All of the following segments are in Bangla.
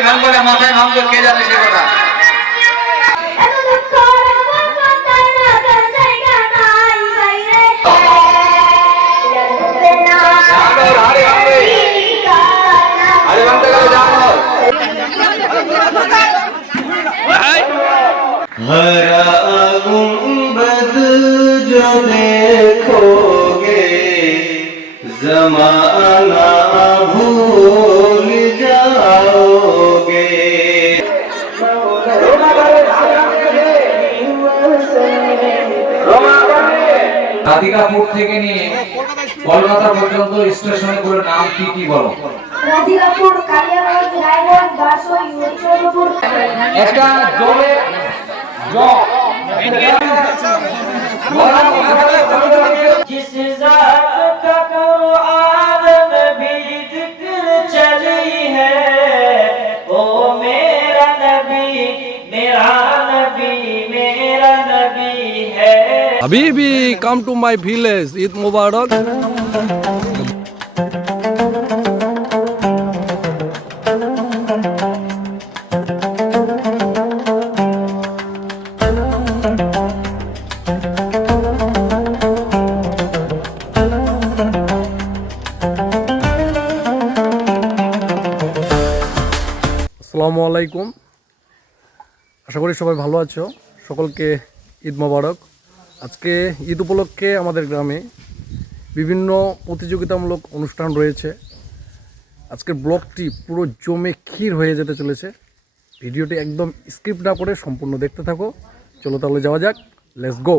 ভাঙবো না মাথায় ভাঙবো কে জানে সে কথা এত দুঃখ রাখবো কোথায় না কার জায়গা নাই বাইরে জানোর হাড়ি ভাঙবে হাড়ি ভাঙতে গেলে জানোর हरा गुंबद जो देखोगे जमाना রাধিকাপুর থেকে নিয়ে কলকাতা পর্যন্ত স্টেশনে করে নাম কি কি বলো রাধিকাপুর কালিয়াগঞ্জ রায়গঞ্জ বাসই চন্দ্রপুর একটা জোরে জ Habibi, come to my village. Eid Mubarak. আসসালামু আলাইকুম আশা করি সবাই ভালো আছো সকলকে ঈদ মোবারক আজকে ঈদ উপলক্ষে আমাদের গ্রামে বিভিন্ন প্রতিযোগিতামূলক অনুষ্ঠান রয়েছে। আজকের ব্লগটি পুরো জমে ক্ষীর হয়ে যেতে চলেছে। ভিডিওটি একদম স্ক্রিপ্ট না করে সম্পূর্ণ দেখতে থাকো। চলো তাহলে যাওয়া যাক। লেটস গো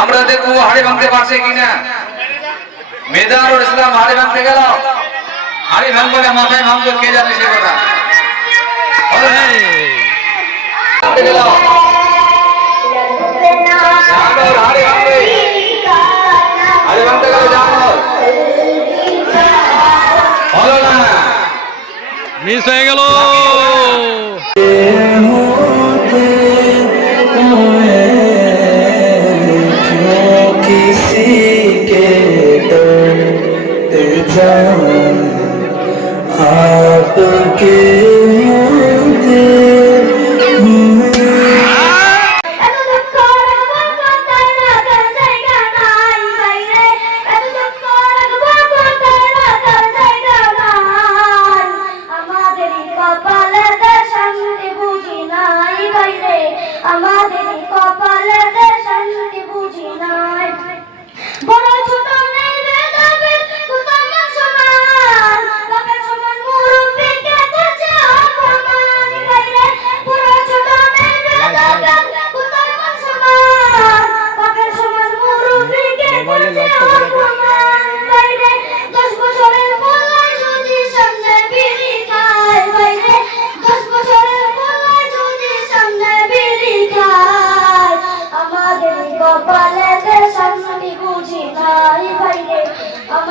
আমরা দেখব হাড়ি ভাঙতে পারছে কিনা। মেদারুল ইসলাম হাড়ি ভাঙতে গেল। হাড়ি ভাঙবো না মাথায় ভাঙবো কে জানে সে কথা। ভাঙতে জানোর মিস হয়ে গেল।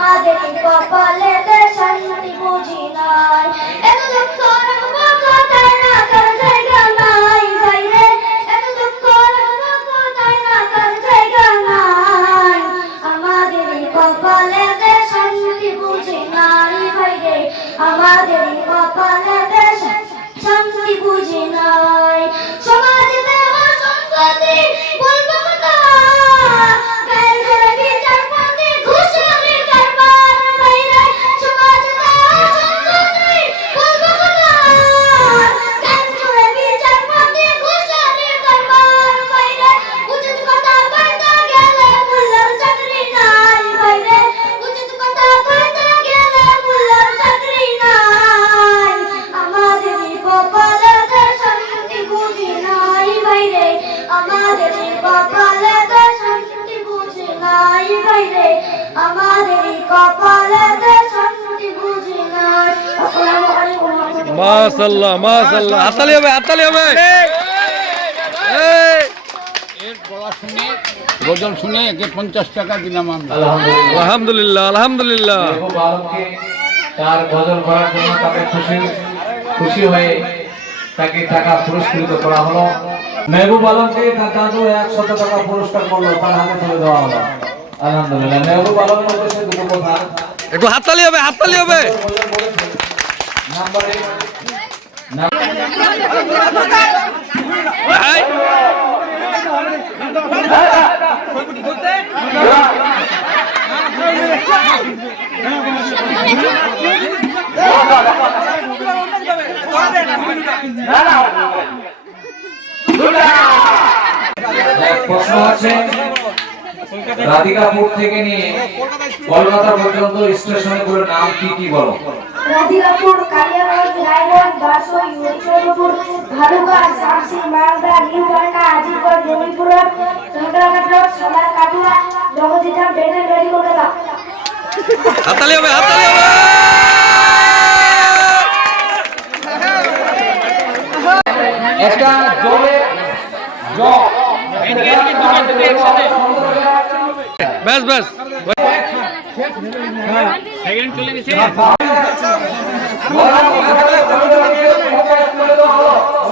আমাদের কপালে শান্তি বুঝি নাই। এত দুঃখ রাখব কোথায় না কার জায়গা নাই বাইরে। এত দুঃখ রাখব কোথায় না কার জায়গা নাই। আমাদের কপালে শান্তি বুঝি শান্তি বুঝি নাই। আমাদের কপালে শান্তি বুঝি নাই বাইরে। আমাদের কপালে শান্তি বুঝি নাই। আসসালামু আলাইকুম মাশাল্লাহ হাতালি হবে হাতালি হবে। শুনে একে পঞ্চাশ টাকা দিলাম আমরা। আলহামদুলিল্লাহ আলহামদুলিল্লাহ আলহামদুলিল্লাহ। মেহবুব আলমকে তার গজল করার জন্য তাকে খুশি খুশি হয়ে তাকে টাকা পুরস্কৃত করা হলো। মেহবুব আলমকে তার দাদু একশত টাকা পুরস্কার করল তার হাতে তুলে দেওয়া হলো। আলহামদুলিল্লাহ মেহবুব আলমের উদ্দেশ্যে দুটো কথা। একটু হাততালি হবে হাততালি হবে। নাম্বার এক প্রশ্ন আছে। রাধিকাপুর থেকে নিয়ে কলকাতা পর্যন্ত স্টেশনে করে নাম কি কি বলো? রাধিকাপুর কালিয়াগঞ্জ রায়গঞ্জ বাসই চন্দ্রপুর ভালুকা শামসি মালদা আজিগড় ঝগড়াঘাট কাটুয়া জগদীধাম বেটেল বেড়ি কলকাতা। হাততালি হবে হাততালি হবে! একটা জলে জগ ব্যাস ব্যাস।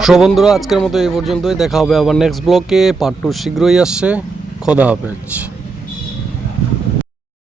সো বন্ধুরা, আজকের মতো এই পর্যন্তই। দেখা হবে আবার নেক্সট ব্লকে পার্ট টু শীঘ্রই আসছে। খোদা হাফেজ।